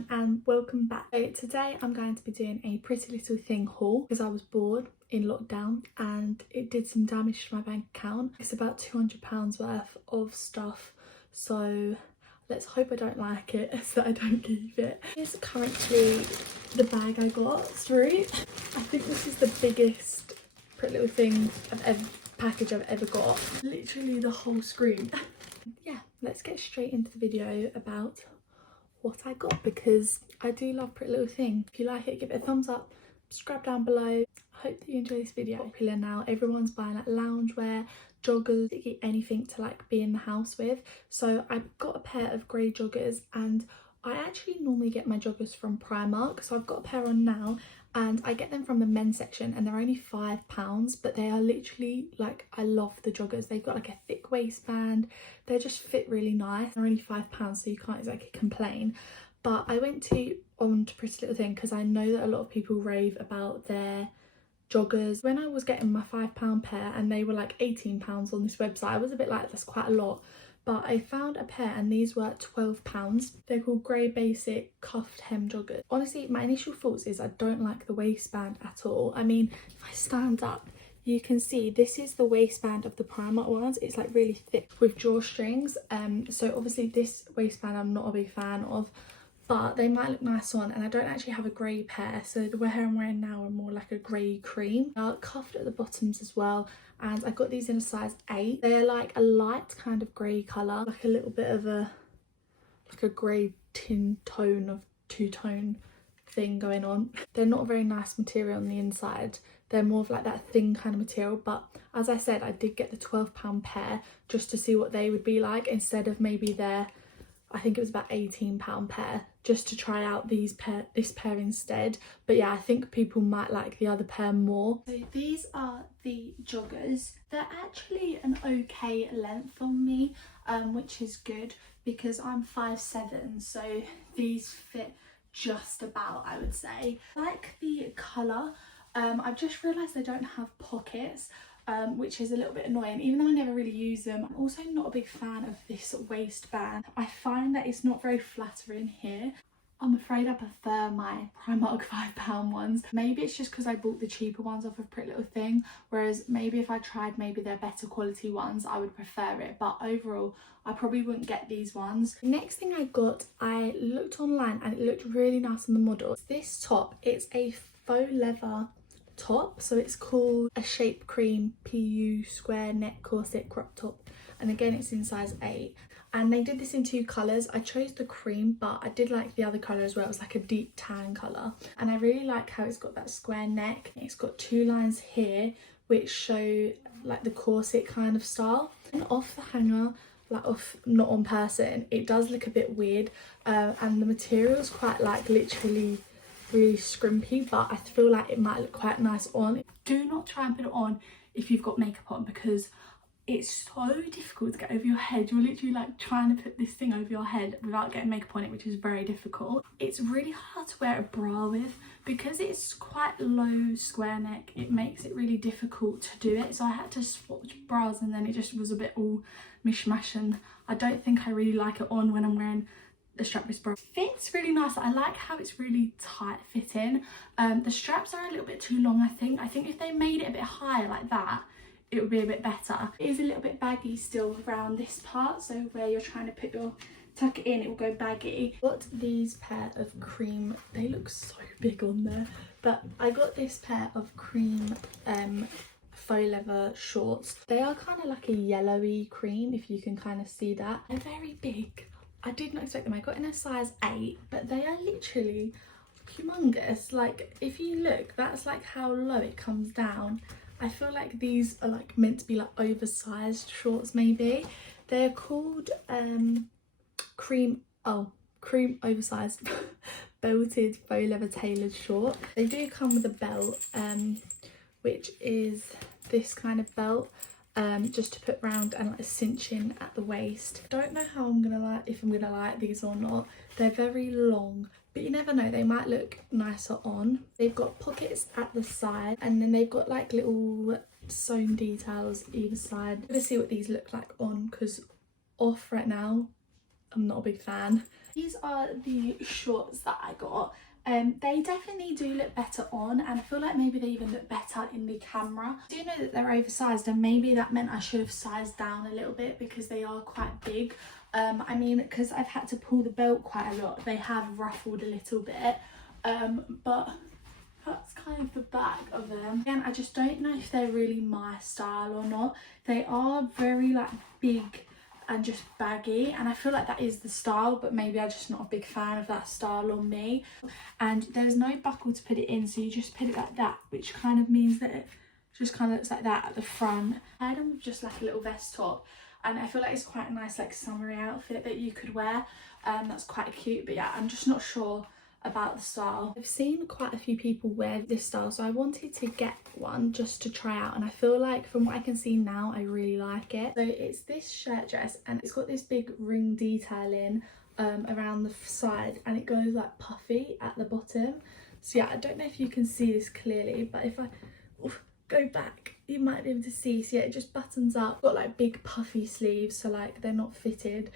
everyone and welcome back. So today I'm going to be doing a Pretty Little Thing haul because I was bored in lockdown and it did some damage to my bank account. It's about £200 worth of stuff, so let's hope I don't like it so that I don't keep it. This is currently the bag I got through. I think this is the biggest Pretty Little Thing package I've ever got. Literally the whole screen. Yeah, let's get straight into the video about what I got because I do love Pretty Little Thing. If you like it, give it a thumbs up, subscribe down below. I hope that you enjoy this video. Popular now, everyone's buying like loungewear, joggers, anything to like be in the house with. So I got a pair of grey joggers and I actually normally get my joggers from Primark. So I've got a pair on now and I get them from the men's section and they're only £5, but they are literally like, I love the joggers. They've got like a thick waistband, they just fit really nice. They're only £5, so you can't exactly complain. But I went on to Pretty Little Thing because I know that a lot of people rave about their joggers. When I was getting my £5 pair and they were like £18 on this website, I was a bit like, that's quite a lot. But I found a pair and these were £12. They're called grey basic cuffed hem joggers. Honestly, my initial thoughts is I don't like the waistband at all. I mean, if I stand up, you can see this is the waistband of the Primark ones. It's like really thick with drawstrings. So obviously this waistband I'm not a big fan of, but they might look nice on, and I don't actually have a grey pair, so the pair I'm wearing now are more like a grey cream. Cuffed at the bottoms as well, and I got these in a size 8. They're like a light kind of grey colour, like a little bit of a grey tin tone of two-tone thing going on. They're not a very nice material on the inside. They're more of like that thin kind of material, but as I said, I did get the £12 pair just to see what they would be like instead of maybe their, I think it was about £18 pair, just to try out this pair instead. But yeah, I think people might like the other pair more. So these are the joggers. They're actually an okay length on me, which is good because I'm 5'7", so these fit just about, I would say. I like the colour. I've just realised they don't have pockets, which is a little bit annoying, even though I never really use them. I'm also not a big fan of this waistband. I find that it's not very flattering here. I'm afraid I prefer my Primark £5 ones. Maybe it's just because I bought the cheaper ones off of Pretty Little Thing, whereas maybe if I tried maybe their better quality ones, I would prefer it. But overall, I probably wouldn't get these ones. The next thing I got, I looked online and it looked really nice on the model. This top, it's a faux leather top, so it's called a Shape Cream PU square neck corset crop top, and again it's in size 8, and they did this in 2 colours. I chose the cream, but I did like the other colour as well. It was like a deep tan colour, and I really like how it's got that square neck. It's got 2 lines here which show like the corset kind of style, and off the hanger, like off, not on person, it does look a bit weird, and the material's quite like literally really scrimpy, but I feel like it might look quite nice on. Do not try and put it on if you've got makeup on because it's so difficult to get over your head. You're literally like trying to put this thing over your head without getting makeup on it, which is very difficult. It's really hard to wear a bra with because it's quite low square neck. It makes it really difficult to do it, so I had to swatch bras and then it just was a bit all mishmash, and I don't think I really like it on when I'm wearing the strapless bra. Fits really nice. I like how it's really tight fitting. The straps are a little bit too long. I think if they made it a bit higher like that, it would be a bit better. It is a little bit baggy still around this part, so where you're trying to tuck it in, it will go baggy. Got these pair of cream, they look so big on there, but I got this pair of cream faux leather shorts. They are kind of like a yellowy cream, if you can kind of see that. They're very big. I did not expect them. I got in a size 8, but they are literally humongous. Like if you look, that's like how low it comes down. I feel like these are like meant to be like oversized shorts maybe. They're called cream oversized belted faux leather tailored short. They do come with a belt, which is this kind of belt. Just to put round and like cinch in at the waist. Don't know how if I'm gonna like these or not. They're very long, but you never know, they might look nicer on. They've got pockets at the side, and then they've got like little sewn details either side. I'm gonna see what these look like on, because off right now I'm not a big fan. These are the shorts that I got. They definitely do look better on, and I feel like maybe they even look better in the camera. I do know that they're oversized, and maybe that meant I should have sized down a little bit because they are quite big. I mean, because I've had to pull the belt quite a lot, they have ruffled a little bit, but that's kind of the back of them. Again, I just don't know if they're really my style or not. They are very like big and just baggy, and I feel like that is the style, but maybe I'm just not a big fan of that style on me. And there's no buckle to put it in, so you just put it like that, which kind of means that it just kind of looks like that at the front. I had them with just like a little vest top, and I feel like it's quite a nice like summery outfit that you could wear. That's quite cute, but yeah, I'm just not sure about the style. I've seen quite a few people wear this style, so I wanted to get one just to try out, and I feel like from what I can see now I really like it. So it's this shirt dress, and it's got this big ring detailing around the side, and it goes like puffy at the bottom. So yeah, I don't know if you can see this clearly, but if I go back you might be able to see. So yeah, it just buttons up, got like big puffy sleeves, so like they're not fitted,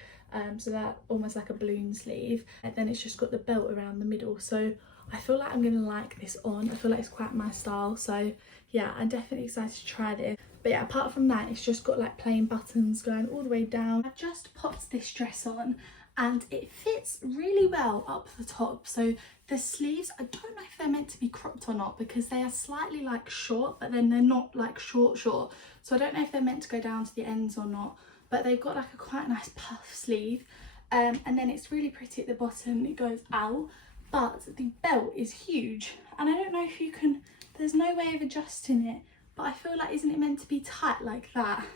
so that almost like a balloon sleeve, and then it's just got the belt around the middle. So I feel like I'm gonna like this on. I feel like it's quite my style, so yeah, I'm definitely excited to try this. But yeah, apart from that, it's just got like plain buttons going all the way down. I just popped this dress on, and it fits really well up the top. So the sleeves, I don't know if they're meant to be cropped or not, because they are slightly like short, but then they're not like short. So I don't know if they're meant to go down to the ends or not, but they've got like a quite nice puff sleeve. And then it's really pretty at the bottom, it goes out, but the belt is huge. And I don't know if you can, there's no way of adjusting it, but I feel like, isn't it meant to be tight like that?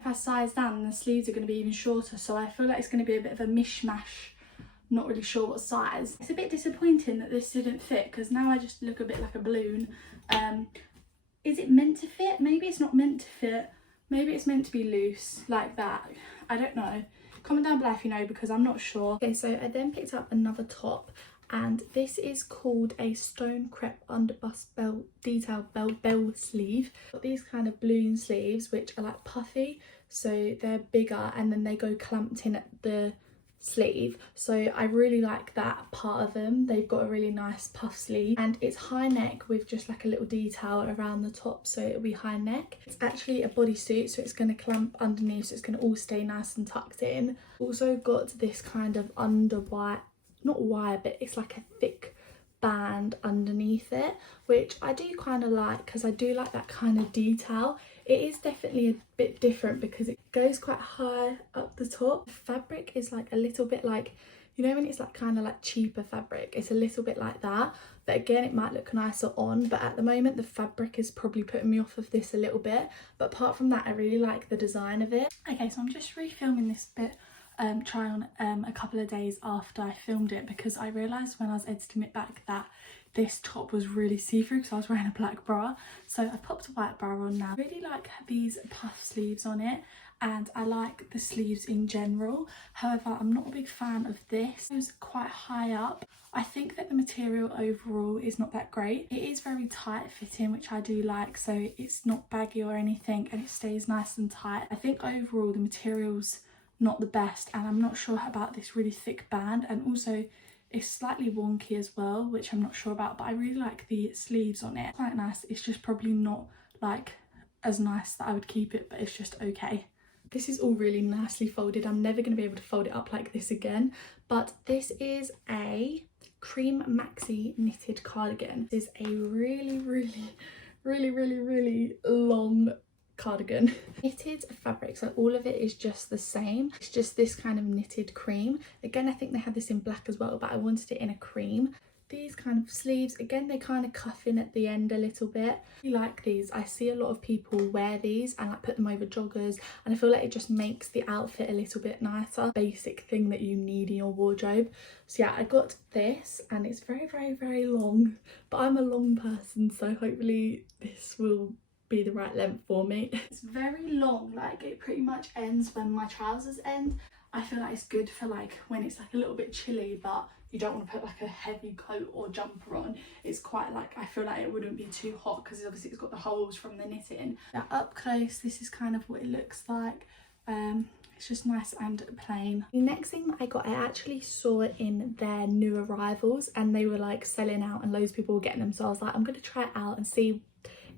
If I size down, the sleeves are going to be even shorter, so I feel like it's going to be a bit of a mishmash. Not really sure what size. It's a bit disappointing that this didn't fit, because now I just look a bit like a balloon. Is it meant to fit? Maybe it's not meant to fit. Maybe it's meant to be loose like that. I don't know. Comment down below if you know, because I'm not sure. Okay, so I then picked up another top, and this is called a stone crepe underbust belt detail bell sleeve. Got these kind of balloon sleeves which are like puffy, so they're bigger, and then they go clamped in at the sleeve. So I really like that part of them. They've got a really nice puff sleeve, and it's high neck with just like a little detail around the top, so it'll be high neck. It's actually a bodysuit, so it's going to clamp underneath, so it's going to all stay nice and tucked in. Also got this kind of not wire, but it's like a thick band underneath it, which I do kind of like, because I do like that kind of detail. It is definitely a bit different because it goes quite high up the top. The fabric is like a little bit like, you know when it's like kind of like cheaper fabric, it's a little bit like that. But again, it might look nicer on, but at the moment the fabric is probably putting me off of this a little bit. But apart from that, I really like the design of it. Okay, so I'm just refilming this bit try on a couple of days after I filmed it, because I realised when I was editing it back that this top was really see-through because I was wearing a black bra. So I popped a white bra on now. I really like these puff sleeves on it, and I like the sleeves in general. However, I'm not a big fan of this. It was quite high up. I think that the material overall is not that great. It is very tight fitting, which I do like, so it's not baggy or anything, and it stays nice and tight. I think overall the material's not the best, and I'm not sure about this really thick band, and also it's slightly wonky as well, which I'm not sure about, but I really like the sleeves on it. Quite nice. It's just probably not like as nice that I would keep it, but it's just okay. This is all really nicely folded. I'm never going to be able to fold it up like this again, but this is a cream maxi knitted cardigan. This is a really long cardigan. Knitted fabric, so all of it is just the same. It's just this kind of knitted cream. Again, I think they had this in black as well, but I wanted it in a cream. These kind of sleeves, again, they kind of cuff in at the end a little bit. I really like these. I see a lot of people wear these and like put them over joggers, and I feel like it just makes the outfit a little bit nicer. Basic thing that you need in your wardrobe. So yeah, I got this, and it's very long, but I'm a long person, so hopefully this will be the right length for me. It's very long, like it pretty much ends when my trousers end. I feel like it's good for like when it's like a little bit chilly, but you don't want to put like a heavy coat or jumper on. It's quite like, I feel like it wouldn't be too hot because obviously it's got the holes from the knitting. Now up close, this is kind of what it looks like. It's It's just nice and plain. The next thing that I got, I actually saw in their new arrivals and they were like selling out and loads of people were getting them, so I was like, I'm going to try it out and see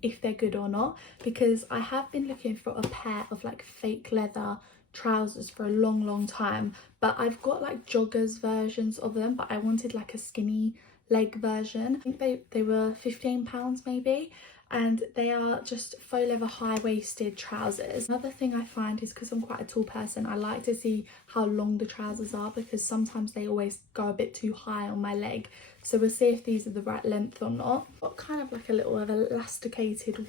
if they're good or not, because I have been looking for a pair of like fake leather trousers for a long time, but I've got like joggers versions of them, but I wanted like a skinny leg version. I think they were £15 maybe, and they are just faux leather high-waisted trousers. Another thing I find is, because I'm quite a tall person, I like to see how long the trousers are, because sometimes they always go a bit too high on my leg, so we'll see if these are the right length or not. Got kind of like a little elasticated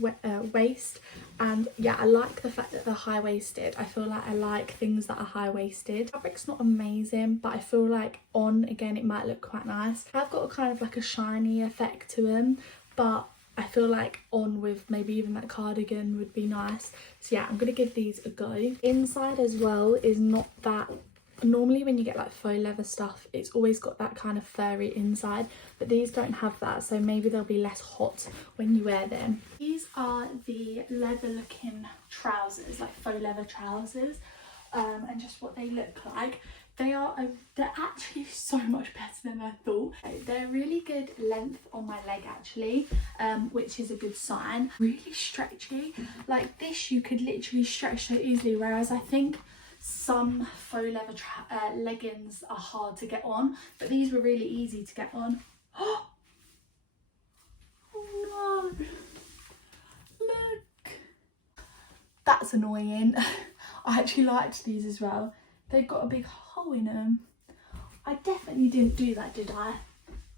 waist, and yeah, I like the fact that they're high-waisted. I feel like I like things that are high-waisted. Fabric's not amazing, but I feel like on, again, it might look quite nice. I've got a kind of like a shiny effect to them, but I feel like on with maybe even that cardigan would be nice. So yeah, I'm gonna give these a go. Inside as well is not that, normally when you get like faux leather stuff, it's always got that kind of furry inside, but these don't have that, so maybe they'll be less hot when you wear them. These are the leather looking trousers, like faux leather trousers, and just what they look like. They're actually so much better than I thought. They're really good length on my leg actually, which is a good sign. Really stretchy. Like this you could literally stretch so easily, whereas I think some faux leather leggings are hard to get on, but these were really easy to get on. Oh no! Look! That's annoying. I actually liked these as well. They've got a big hole in them. I definitely didn't do that, did I?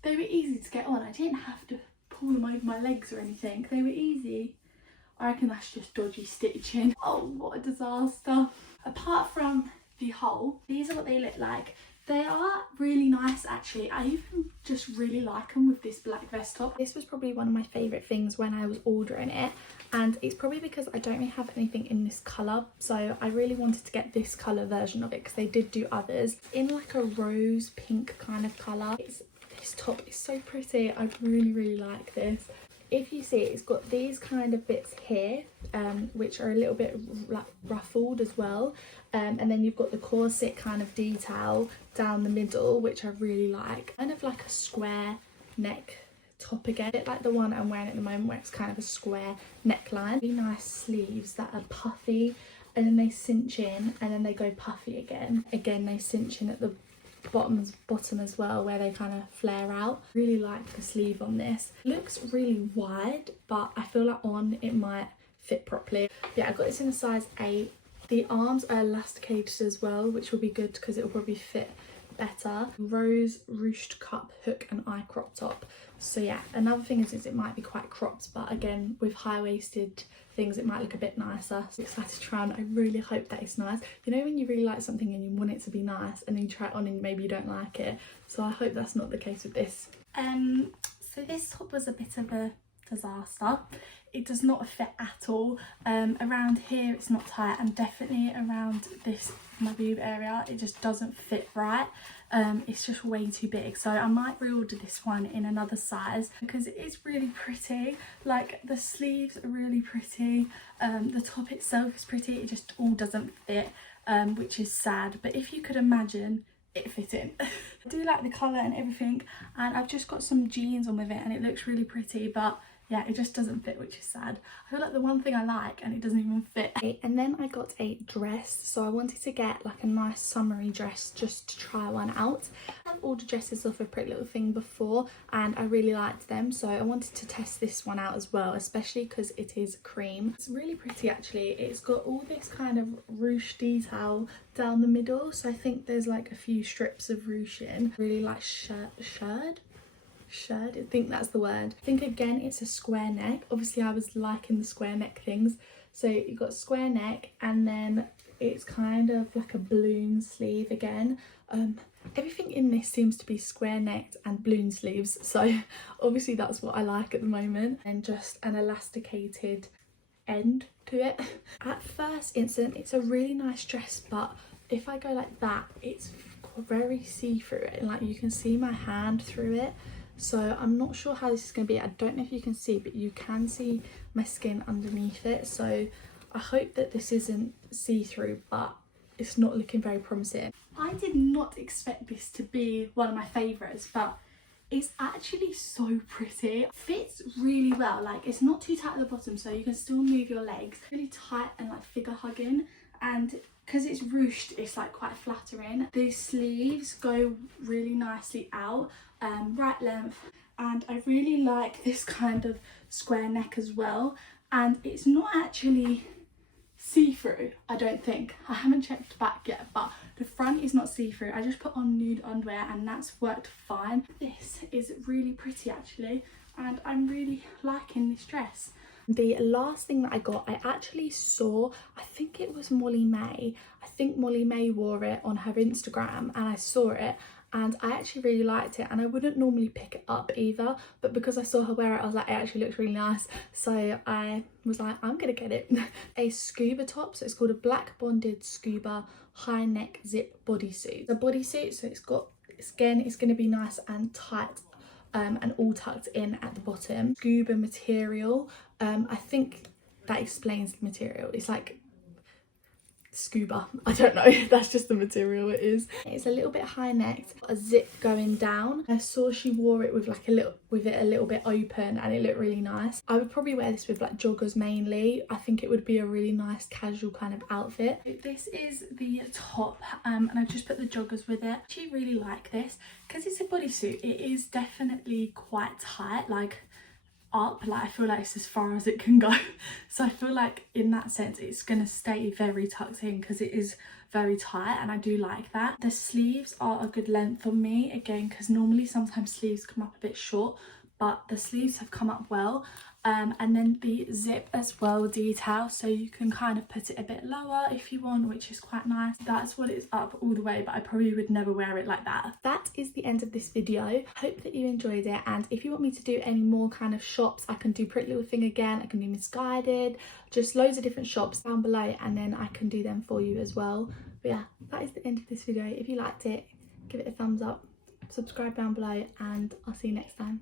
They were easy to get on. I didn't have to pull them over my legs or anything. They were easy. I reckon that's just dodgy stitching. Oh, what a disaster. Apart from the hole, these are what they look like. They are really nice actually. I even just really like them with this black vest top. This was probably one of my favourite things when I was ordering it, and it's probably because I don't really have anything in this colour, so I really wanted to get this colour version of it because they did do others in like a rose pink kind of colour. This top is so pretty. I really like this. If you see, it's got these kind of bits here, which are a little bit like ruffled as well, and then you've got the corset kind of detail down the middle, which I really like. Kind of like a square neck top again, a bit like the one I'm wearing at the moment, where it's kind of a square neckline. Really nice sleeves that are puffy, and then they cinch in, and then they go puffy again. Again, they cinch in at the bottom as well, where they kind of flare out. Really like the sleeve on this. Looks really wide, but I feel like on it might fit properly. Yeah, I got this in a size 8. The arms are elasticated as well, which will be good because it will probably fit better. Rose ruched cup hook and eye crop top. So yeah, another thing is it might be quite cropped, but again, with high-waisted things it might look a bit nicer. So excited to try on. I really hope that it's nice. You know when you really like something and you want it to be nice, and then you try it on and maybe you don't like it. So I hope that's not the case with this. So this top was a bit of a disaster. It does not fit at all. Around here it's not tight, and definitely around this, my boob area, it just doesn't fit right. It's just way too big, so I might reorder this one in another size because it is really pretty. Like the sleeves are really pretty, the top itself is pretty, it just all doesn't fit, which is sad, but if you could imagine it fitting. I do like the colour and everything, and I've just got some jeans on with it and it looks really pretty, but yeah, it just doesn't fit, which is sad. I feel like the one thing I like and it doesn't even fit. And then I got a dress, so I wanted to get like a nice summery dress just to try one out. I've ordered dresses off of Prettylittlething before and I really liked them, so I wanted to test this one out as well, especially because it is cream. It's really pretty actually. It's got all this kind of ruche detail down the middle, so I think there's like a few strips of ruching. Really like shirred, I think that's the word. I think again it's a square neck. Obviously I was liking the square neck things, so you've got square neck and then it's kind of like a balloon sleeve again. Everything in this seems to be square necked and balloon sleeves, so obviously that's what I like at the moment, and just an elasticated end to it. At first instant it's a really nice dress, but if I go like that it's very see-through, and like you can see my hand through it. So I'm not sure how this is going to be. I don't know if you can see, but you can see my skin underneath it. So I hope that this isn't see-through, but it's not looking very promising. I did not expect this to be one of my favourites, but it's actually so pretty. Fits really well, like it's not too tight at the bottom so you can still move your legs. Really tight and like figure hugging, and because it's ruched it's like quite flattering. The sleeves go really nicely out, right length, and I really like this kind of square neck as well, and it's not actually see-through, I don't think. I haven't checked back yet, but the front is not see-through. I just put on nude underwear and that's worked fine. This is really pretty actually, and I'm really liking this dress. The last thing that I got, I actually saw, I think it was Molly May. I think Molly May wore it on her Instagram and I saw it and I actually really liked it, and I wouldn't normally pick it up either, but because I saw her wear it I was like, it actually looks really nice, so I was like, I'm gonna get it. A scuba top, so it's called a black bonded scuba high neck zip bodysuit. The bodysuit, so it's going to be nice and tight, and all tucked in at the bottom. Scuba material, I think that explains the material. It's like scuba, I don't know, that's just the material it is. It's a little bit high necked, a zip going down. I saw she wore it with like a little bit open and it looked really nice. I would probably wear this with like joggers mainly. I think it would be a really nice casual kind of outfit. This is the top, and I've just put the joggers with it. I actually really like this because it's a bodysuit. It is definitely quite tight, like up, like I feel like it's as far as it can go, so I feel like in that sense it's gonna stay very tucked in because it is very tight, and I do like that. The sleeves are a good length on me again, because normally sometimes sleeves come up a bit short, but the sleeves have come up well. And then the zip as well detail, so you can kind of put it a bit lower if you want, which is quite nice. That's what it's up all the way, but I probably would never wear it like that. That is the end of this video. Hope that you enjoyed it, and if you want me to do any more kind of shops, I can do Prettylittlething again, I can do Misguided, just loads of different shops down below, and then I can do them for you as well. But yeah, that is the end of this video. If you liked it, give it a thumbs up, subscribe down below, and I'll see you next time.